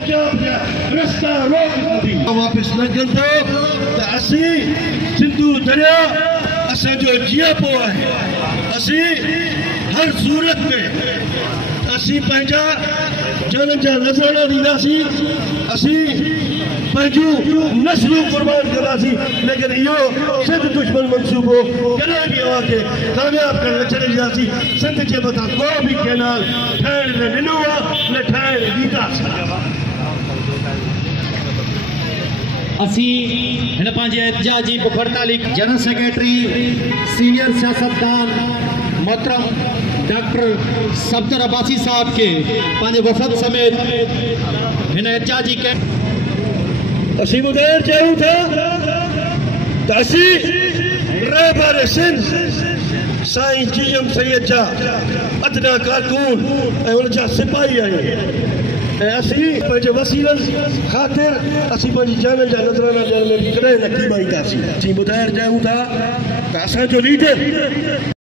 रस्ता वापस न कंदो त असीं सिंधु दरिया असांजो जीअपो आहे। असीं हर सूरत में असीं पंहिंजा जाननि जा नज़राना ॾींदासीं, असीं पंहिंजूं नस्लूं क़ुर्बान कंदासीं, लेकिन इहो सिंध दुश्मन मंसूबो कॾहिं बि अव्हां खे कामयाब करण न छॾींदासीं। सिंध जे मथां को बि कैनाल ठाहिण न ॾिनो आहे, न ठाहिण ॾींदासीं। असी हिन पंहिंजे एहतजाजी बुख हड़ताली जनरल सेक्रेटरी सीनियर सियासतदान मोहतरम डॉक्टर सफदर अब्बासी साहब के पंहिंजे वफ़द समेत हिन एहतजाजी कैंप असीं ॿुधाइण चाहियूं था त असीं रहबर सिंध साईं जीएम सैयद जा अदना कारकुन ऐं उन जा सिपाही आहियूं ऐं असीं पंहिंजे वसीलनि ख़ातिर असीं पंहिंजी जाननि जा नज़राना ॾियण में कॾहिं न कीमाईंदासीं। असीं ॿुधाइण चाहियूं था त असांजो लीडर